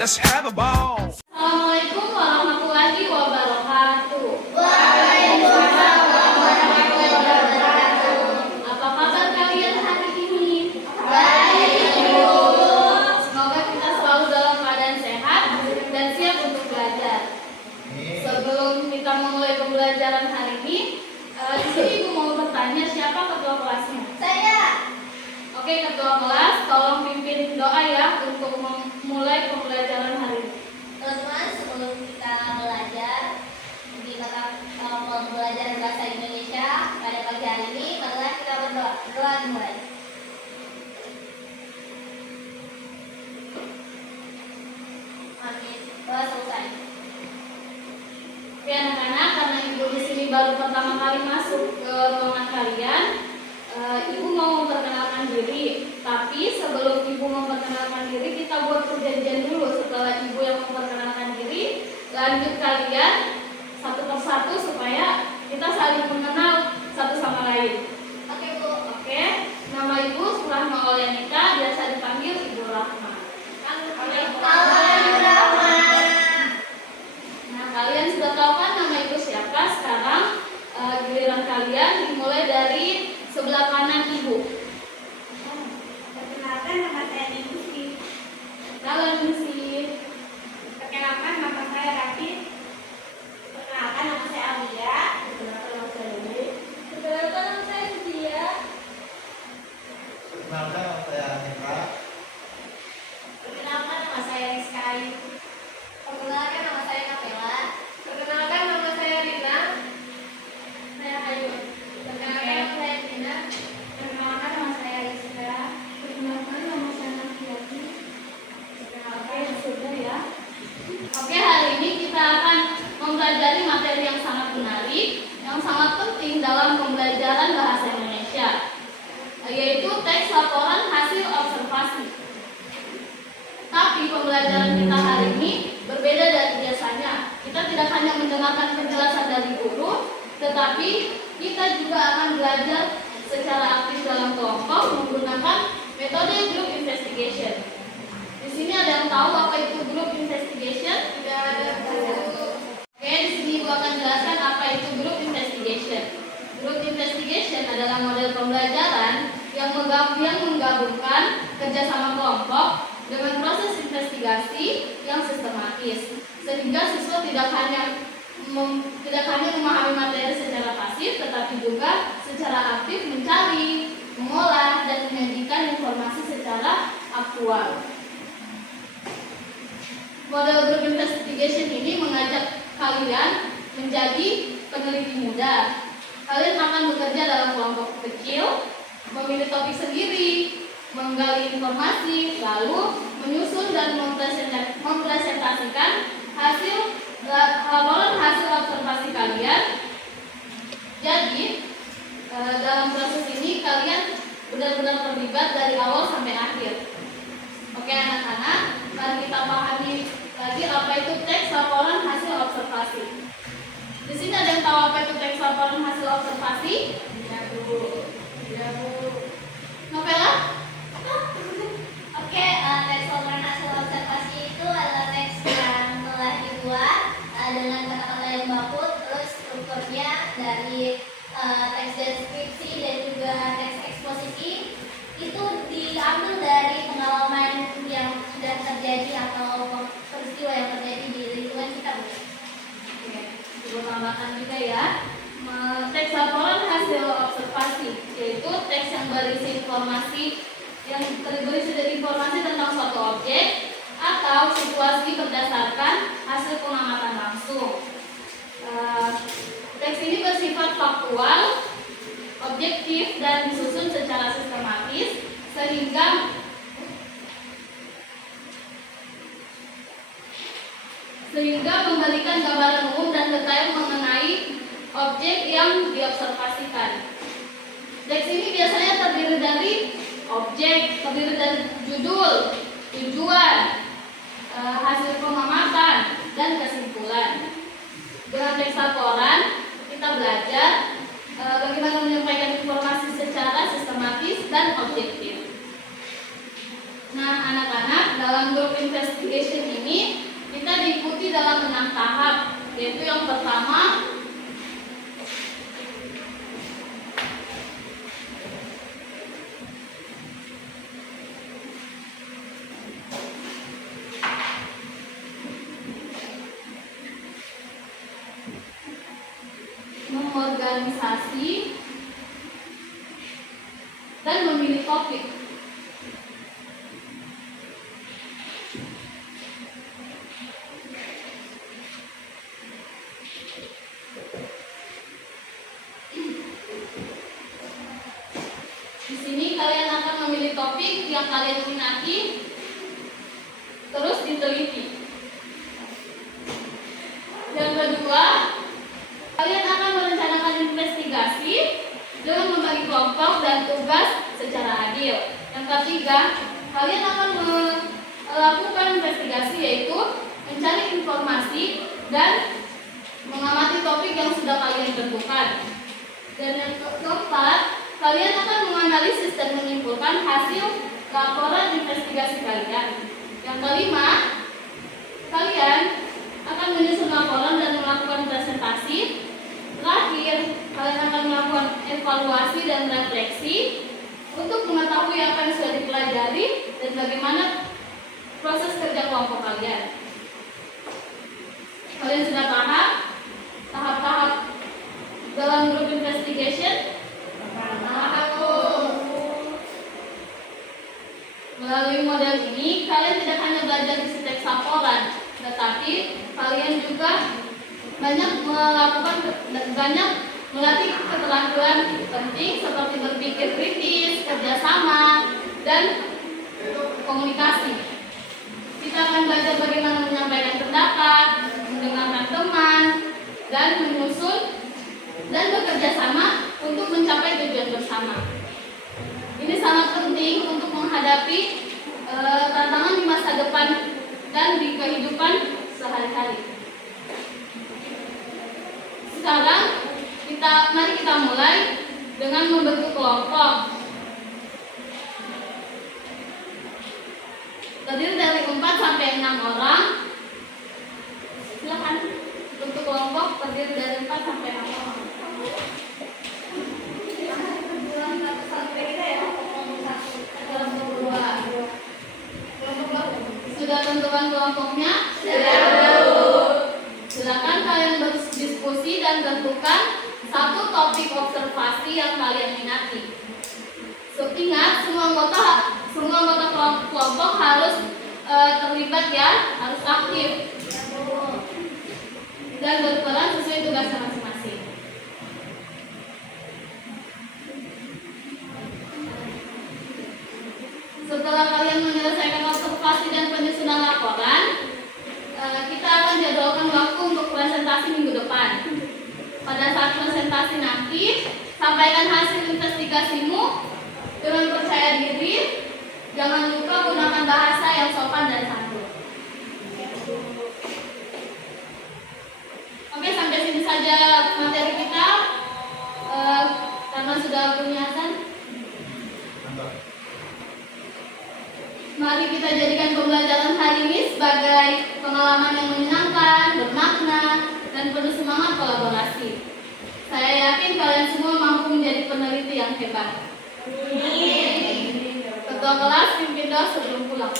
Let's have a ball. Assalamualaikum warahmatullahi wabarakatuh. Waalaikumsalam warahmatullahi wabarakatuh. Apa kabar kalian hari ini? Baik, Ibu. Semoga kita selalu dalam keadaan sehat dan siap untuk belajar. Sebelum kita memulai pembelajaran hari ini, di sini Ibu mau bertanya siapa ketua kelasnya? Saya. Oke, ketua kelas, tolong pimpin doa ya untuk memulai pembelajaran hari ini. Teman-teman, sebelum kita belajar di mata pembelajaran bahasa Indonesia pada pagi hari ini, marilah kita berdoa. Berdoa dimulai. Amin. Doa selesai. Oke anak-anak, karena Ibu di sini baru pertama kali masuk ke ruangan kalian, Ibu mau memperkenalkan diri. Tapi sebelum Ibu memperkenalkan diri, kita buat perjanjian dulu. Setelah Ibu yang memperkenalkan diri, lanjut kalian satu persatu supaya kita saling mengenal satu sama lain. Oke, Bu. Oke, nama Ibu Rahma Olianika, biasa dipanggil Ibu Rahma. Nah, kalian sudah tahu kan nama Ibu siapa? Sekarang giliran kalian dimulai dari sebelah kanan Ibu. Perkenalkan, nama saya Ningsi. Halo Nisi. Perkenalkan, nama saya Raffi. Perkenalkan, nama saya Alia. Perkenalkan nama saya Dewi. Perkenalkan, nama saya Cia. Perkenalkan, nama saya Hendra. Perkenalkan, nama saya Rizky. Perkenalkan, nama saya Kapela. Perkenalkan, nama saya Rina. Saya Ayu. Perkenalkan, nama saya Tina. Perkenalkan, nama saya Rizka. Perkenalkan nama saya Nafiati. Perkenalkan, Oke, sudah ya. Oke, hari ini kita akan mempelajari materi yang sangat menarik, yang sangat penting dalam pembelajaran bahasa Indonesia, yaitu teks laporan hasil observasi. Tapi pembelajaran kita hari ini berbeda dari biasanya. Kita tidak hanya mendengarkan penjelasan dari guru, tetapi kita juga akan belajar secara aktif dalam kelompok menggunakan metode group investigation. Di sini ada yang tahu apa itu group investigation? tidak ada guru. Oke, di sini Ibu akan jelaskan apa itu group investigation. Group investigation adalah model pembelajaran yang menggabungkan kerjasama kelompok dengan proses investigasi yang sistematis, sehingga siswa tidak hanya memahami materi secara pasif, tetapi juga secara aktif mencari, mengolah, dan menyajikan informasi secara aktual. Model group investigation ini mengajak kalian menjadi peneliti muda. Kalian akan bekerja dalam kelompok kecil, memilih topik sendiri, menggali informasi, lalu menyusun dan mempresentasikan laporan hasil observasi kalian. Jadi, dalam proses ini kalian benar-benar terlibat dari awal sampai akhir. Oke anak-anak, mari kita pahami lagi apa itu teks laporan hasil observasi. Di sini ada yang tahu apa itu teks laporan hasil observasi? Tidak, Bu. Tidak, Bu. Novela? Oke, teks laporan hasil observasi itu adalah teks yang telah dibuat dengan kata-kata yang baku, terus strukturnya dari teks deskripsi dan juga teks eksposisi itu diambil dari pengalaman yang sudah terjadi atau peristiwa yang terjadi di lingkungan kita, Bu. Oke, Ibu tambahkan juga ya. Teks laporan hasil observasi yaitu teks yang berisi informasi dari informasi tentang suatu objek atau situasi berdasarkan hasil pengamatan langsung. Teks ini bersifat faktual, objektif, dan disusun secara sistematis sehingga memberikan gambaran umum dan detail mengenai objek yang diobservasikan. Teks ini biasanya terdiri dari judul, tujuan, hasil pengamatan, dan kesimpulan. Dengan teks laporan, kita belajar bagaimana menyampaikan informasi secara sistematis dan objektif. Nah, anak-anak, dalam group investigation ini terbagi dalam 6 tahap, yaitu yang pertama mengorganisasi dan memilih topik. Di sini kalian akan memilih topik yang kalian minati, terus diteliti. Yang kedua, kalian akan merencanakan investigasi dengan membagi kelompok dan tugas secara adil. Yang ketiga, kalian akan melakukan investigasi, yaitu mencari informasi dan mengamati topik yang sudah kalian tentukan. Dan yang keempat, kalian akan menganalisis dan menyimpulkan hasil laporan investigasi kalian. Yang kelima, kalian akan menyusun laporan dan melakukan presentasi. Terakhir, kalian akan melakukan evaluasi dan refleksi untuk mengetahui apa yang sudah dipelajari dan bagaimana proses kerja kelompok kalian. Kalian sudah paham tahap-tahap dalam group investigation? Melalui model ini, kalian tidak hanya belajar isi teks laporan, tetapi kalian juga banyak melatih keterampilan penting seperti berpikir kritis, kerjasama, dan komunikasi. Kita akan belajar bagaimana menyampaikan pendapat, mendengarkan teman, dan menyusun dan bekerja sama untuk mencapai tujuan bersama. Ini sangat penting untuk menghadapi tantangan di masa depan dan di kehidupan sehari-hari. Sekarang mari kita mulai dengan membentuk kelompok. Terdiri dari 4 sampai 6 orang. Silakan bentuk kelompok terdiri dari 4 sampai 6 orang. Sudah tentukan kelompoknya? Silakan kalian berdiskusi dan tentukan satu topik observasi yang kalian minati. Ingat, semua anggota kelompok harus terlibat ya, harus aktif dan berperan sesuai tugasnya masing-masing. Setelah kalian menyelesaikan observasi dan penyusunan laporan, kita akan jadwalkan waktu untuk presentasi minggu depan. Pada saat presentasi nanti, sampaikan hasil investigasimu dengan percaya diri. Jangan lupa gunakan bahasa yang sopan dan santun. Oke, sampai sini saja materi kita. Karena sudah punya azan, mari kita jadikan pembelajaran hari ini sebagai pengalaman yang menyenangkan, bermakna, dan penuh semangat kolaborasi. Saya yakin kalian semua mampu menjadi peneliti yang hebat. Ketua kelas pimpin doa sebelum pulang.